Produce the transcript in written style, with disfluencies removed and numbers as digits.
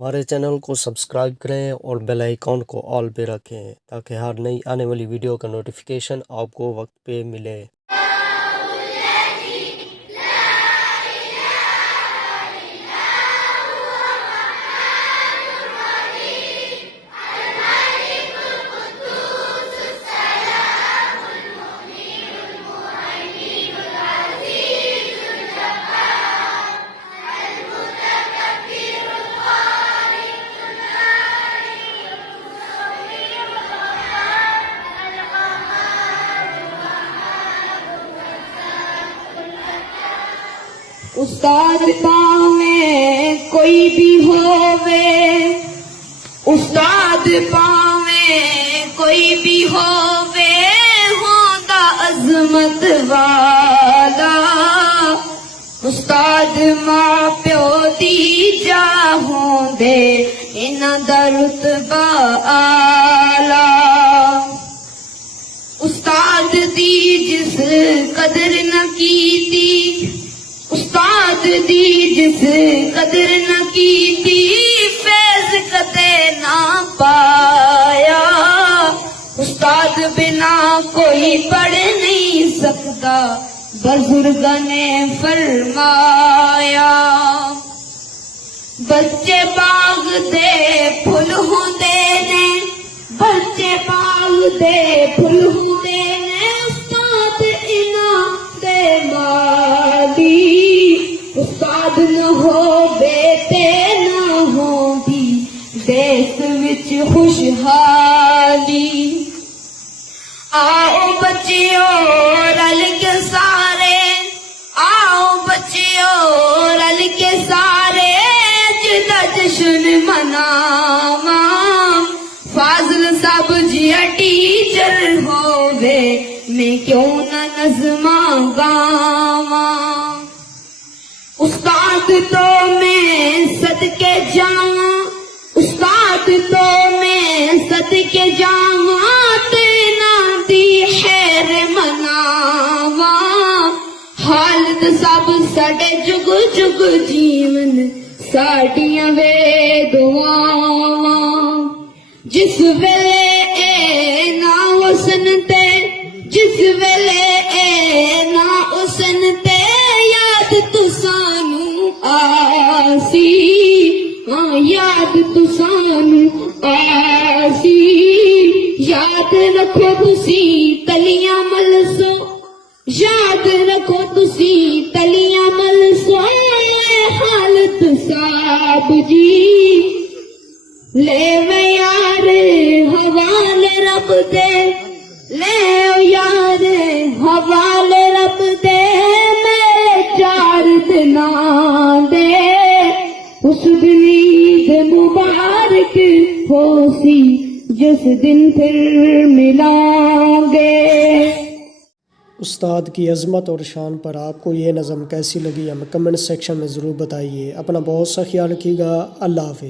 हमारे चैनल को सब्सक्राइब करें और बेल आइकॉन को ऑल पे रखें ताकि हर नई आने वाली वीडियो का नोटिफिकेशन आपको वक्त पे मिले। उस्ताद पावे कोई भी होवे, उस्ताद पावे कोई भी होवे, होंदा अजमत वाला। उस्ताद मां प्यो दी जा होंदे, इन्हां दा रुतबा आला। उस्ताद दी जिस कदर न कीती, उस्ताद दी जिस कदर न कीती, फैज कदे ना पाया। उस्ताद बिना कोई पढ़ नहीं सकता, बुजुर्गां ने फरमाया। बच्चे बाग दे फुल होंदे ने, बच्चे बाग दे फुल होंदे ने, उस्ताद इन्हां दे माली। उस्ताद न होवे ते न होंदी देश विच खुशहाली। आओ बच्चियो रल के सारे, आओ बच्चियो रल के सारे, जिदा जश्न मनावा। फाजिल साहब जिया टीचर होवे, मैं क्यों न नज़्मां गावा। उस्ताद तो मैं सदके जावां, उस्ताद तो मैं सदके जावां, तेना दी खैर मनावा। हालत सब साडे जुग जुग जीवन, साडियां वे दुआवां। जिस वेले ए ना हुसन ते, जिस वेले ए ना हुसन ते, याद तुसानू आसी, हाँ याद तुसानू आसी। याद रखो तुसी तलियां मलसो, याद रखो तुसी तलियां मलसो। हालत साहब जी ले वे यार हवाले रब दे, ले यार हवाले रब दे। मेरे 4 दिनां दे, उस दिन ईद मुबारक होसी, जिस दिन फिर मिलांगे। उस्ताद की अज़मत और शान पर आपको ये नज़म कैसी लगी हमें कमेंट सेक्शन में ज़रूर बताइए। अपना बहुत सा ख्याल रखिएगा। अल्लाह हाफ़िज़।